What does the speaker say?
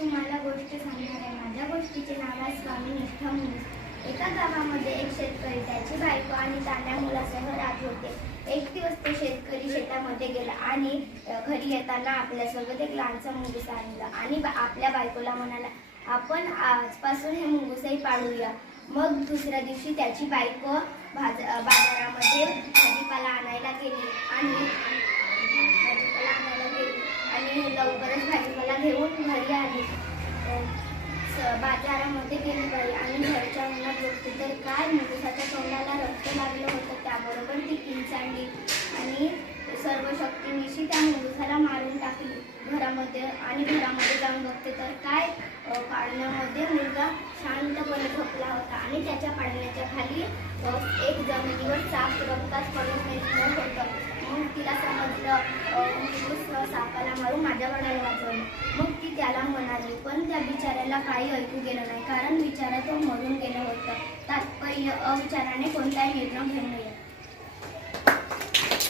तुम्हाला गोष्ट सांगणार आहे. माझ्या गोष्टीचे नाव आहे स्वामी निष्ठा मुंगूस. एका गावामध्ये एक शेतकरी, त्याची बायको आणि तान्ह्या मुलासह राहत होते. एक दिवस तो शेतकरी शेतामध्ये गेला आणि घरी येताना आपल्यासोबत एक लहानसा मुंगूस आणला आणि आपल्या बायकोला म्हणाला, आपण आजपासून हे मुंगूसही पाळूया. मग दुसऱ्या दिवशी त्याची बायको बाजारामध्ये भाजीपाला आणायला गेली आणि लवकरच भाजीपाला घेऊन घरी आली. बाजारामध्ये गेली बाई आणि घरच्या अंगणात बघते तर काय, मुंगुसाच्या तोंडाला रक्त लागलं होतं. त्याबरोबर ती किंचाळली आणि सर्व शक्तीनिशी त्या मुंगुसाला मारून टाकली. घरामध्ये जाऊन बघते तर काय, पाळण्यामध्ये मुलगा शांतपणे झोपला होता आणि त्याच्या पाळण्याच्या खाली एक जमिनीवर साप रक्तात पडून होतं. मग तिला समजलं, मुंगूस सापाला मारून माझ्या बाळाला वाचवलं. मग ती त्याला म्हणाली, पण त्या बिचाऱ्याला काही ऐकू गेलं नाही, कारण बिचारा तो मरून गेलं होतं. तात्पर्य, अविचाराने कोणताही निर्णय घेऊ नये.